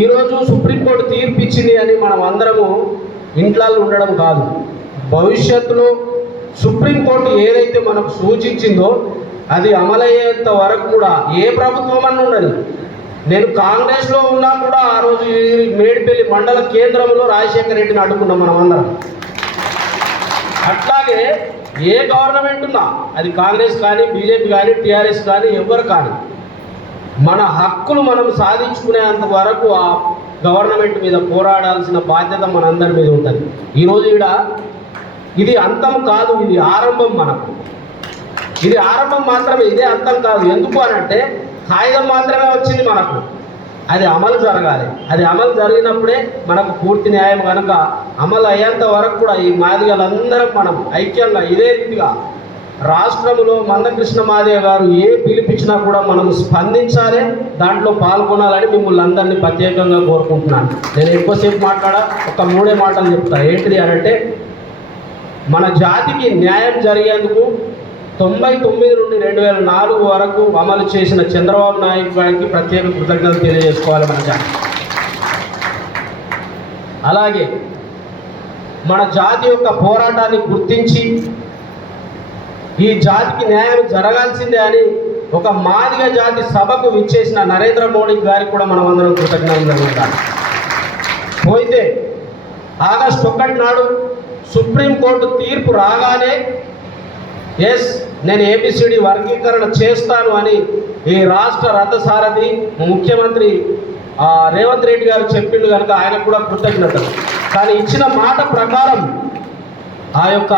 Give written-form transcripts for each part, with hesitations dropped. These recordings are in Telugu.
ఈరోజు సుప్రీంకోర్టు తీర్పు ఇచ్చింది అని మనం అందరము ఇంట్లో ఉండడం కాదు. భవిష్యత్తులో సుప్రీంకోర్టు ఏదైతే మనకు సూచించిందో అది అమలయ్యేంత వరకు కూడా ఏ ప్రభుత్వం అన్న ఉండదు. నేను కాంగ్రెస్లో ఉన్నా కూడా ఆ రోజు మేడిపల్లి మండల కేంద్రంలో రాజశేఖర రెడ్డిని అడ్డుకున్నాం మనం అందరం. అట్లాగే ఏ గవర్నమెంట్ ఉన్నా, అది కాంగ్రెస్ కానీ, బీజేపీ కానీ, టీఆర్ఎస్ కానీ, ఎవరు కానీ, మన హక్కులు మనం సాధించుకునేంత వరకు ఆ గవర్నమెంట్ మీద పోరాడాల్సిన బాధ్యత మనందరి మీద ఉంటుంది. ఈరోజు ఇది అంతం కాదు, ఇది ఆరంభం. మనకు ఇది ఆరంభం మాత్రమే, ఇదే అంతం కాదు. ఎందుకు అనంటే కాగితం మాత్రమే వచ్చింది మనకు, అది అమలు జరగాలి. అది అమలు జరిగినప్పుడే మనకు పూర్తి న్యాయం. కనుక అమలు అయ్యేంత వరకు కూడా ఈ మాదిగలందరం మనం ఐక్యంగా ఇదే రీతిగా రాష్ట్రంలో మందకృష్ణ మాదిగ గారు ఏ పిలిపించినా కూడా మనం స్పందించాలి, దాంట్లో పాల్గొనాలని మిమ్మల్ని అందరినీ ప్రత్యేకంగా కోరుకుంటున్నాను. నేను ఎక్కువసేపు ఒక 3 మాటలు చెప్తా. ఏంటిది అనంటే, మన జాతికి న్యాయం జరిగేందుకు 99 నుండి 2004 వరకు అమలు చేసిన చంద్రబాబు నాయుడు గారికి ప్రత్యేక కృతజ్ఞతలు తెలియజేసుకోవాలి మన జాతి. అలాగే మన జాతి యొక్క పోరాటాన్ని గుర్తించి ఈ జాతికి న్యాయం జరగాల్సిందే అని ఒక మాదిగ జాతి సభకు విచ్చేసిన నరేంద్ర మోడీ గారికి కూడా మనం అందరం కృతజ్ఞతలు జరుగుతాం. పోయితే ఆగస్టు 1 నాడు సుప్రీంకోర్టు తీర్పు రాగానే నేను ఏబిసిడి వర్గీకరణ చేస్తాను అని ఈ రాష్ట్ర రథసారథి ముఖ్యమంత్రి రేవంత్ రెడ్డి గారు చెప్పిండు. కనుక ఆయనకు కూడా కృతజ్ఞతలు. కానీ ఇచ్చిన మాట ప్రకారం ఆ యొక్క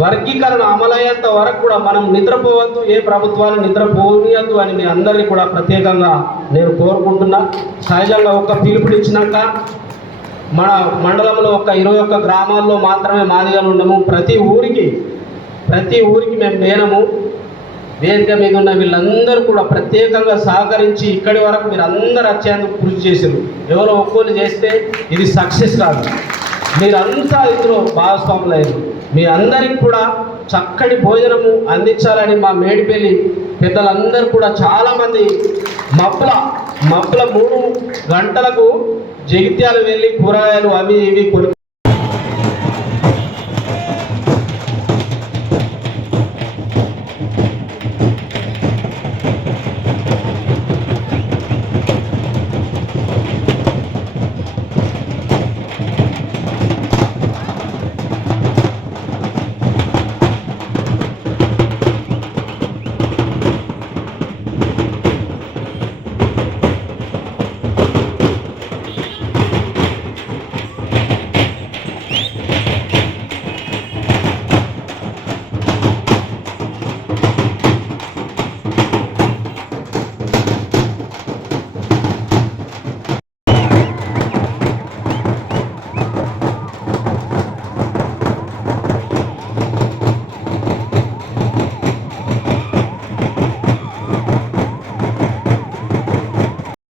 వర్గీకరణ అమలయ్యేంత వరకు కూడా మనం నిద్రపోవద్దు, ఏ ప్రభుత్వాన్ని నిద్రపోనియద్దు అని మీ అందరినీ కూడా ప్రత్యేకంగా నేను కోరుకుంటున్నా. సహజంగా ఒక పిలుపునిచ్చినాక మన మండలంలో 21 గ్రామాల్లో మాత్రమే మాదిగలు ఉండము. ప్రతి ఊరికి మేము మేనము. వేదిక మీద ఉన్న వీళ్ళందరూ కూడా ప్రత్యేకంగా సహకరించి ఇక్కడి వరకు మీరు అందరూ వచ్చేందుకు కృషి చేశారు. ఎవరో ఒక్కోలు చేస్తే ఇది సక్సెస్ కాదు. మీరంతా ఇందులో భాగస్వాములయ్యారు. మీ అందరికి కూడా చక్కటి భోజనము అందించాలని మా మేడిపల్లి పెద్దలందరూ కూడా చాలామంది మబ్బుల 3 గంటలకు జగిత్యాలు వెళ్ళి కూరగాయలు అవి ఇవి